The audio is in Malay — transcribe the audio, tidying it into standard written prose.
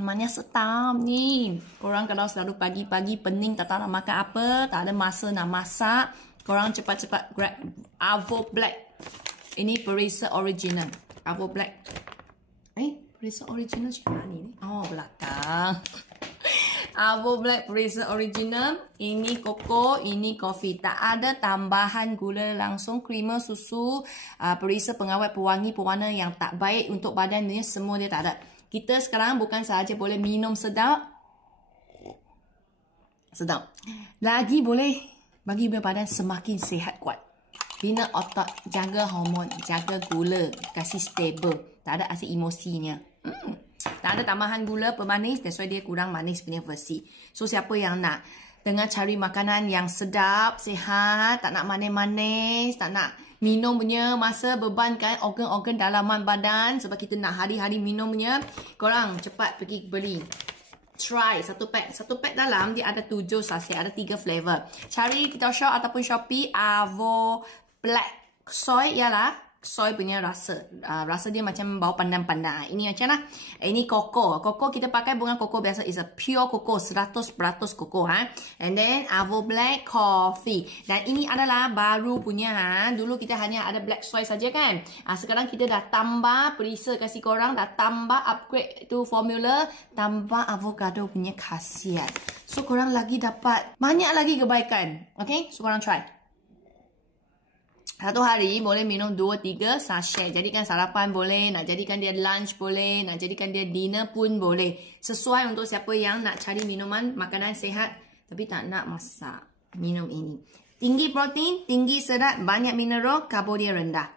Namanya sedap ni. Korang kalau selalu pagi-pagi pening tak tahu nak makan apa, tak ada masa nak masak, korang cepat-cepat grab Avo Black. Ini Perisa Original. Avo Black. Perisa Original macam mana ni? Oh, belakang. Avo Black Perisa Original. Ini koko, ini kopi. Tak ada tambahan gula, langsung creamer, susu, perisa pengawet, pewangi, pewarna yang tak baik untuk badan ni, semua dia tak ada. Kita sekarang bukan sahaja boleh minum sedap, lagi boleh bagi badan semakin sihat kuat. Bina otak, jaga hormon, jaga gula, kasih stable. Tak ada asid emosinya. Tak ada tambahan gula pemanis, that's why dia kurang manis punya versi. So siapa yang nak tengah cari makanan yang sedap, sihat, tak nak manis-manis, tak nak minum punya masa bebankan organ-organ dalaman badan sebab kita nak hari-hari minum punya, korang cepat pergi beli. Try satu pack dalam dia ada 7 saset, ada 3 flavor. Cari kita shop ataupun Shopee Avo Black soy, ialah soy punya rasa. Rasa dia macam bau pandan-pandan. Ini macam mana? Ini koko. Koko kita pakai bunga koko biasa. Is a pure koko. 100% koko. And then Avo Black Coffee. Dan ini adalah baru punya. Dulu kita hanya ada black soy saja kan. Sekarang kita dah tambah. Perisa kasih korang. Dah tambah upgrade tu formula. Tambah avocado punya khasiat. So korang lagi dapat banyak lagi kebaikan. Okay? So korang try. Satu hari boleh minum 2-3 sachet. Jadikan sarapan boleh, nak jadikan dia lunch boleh, nak jadikan dia dinner pun boleh. Sesuai untuk siapa yang nak cari minuman, makanan sihat tapi tak nak masak. Minum ini. Tinggi protein, tinggi serat, banyak mineral, karbo dia rendah.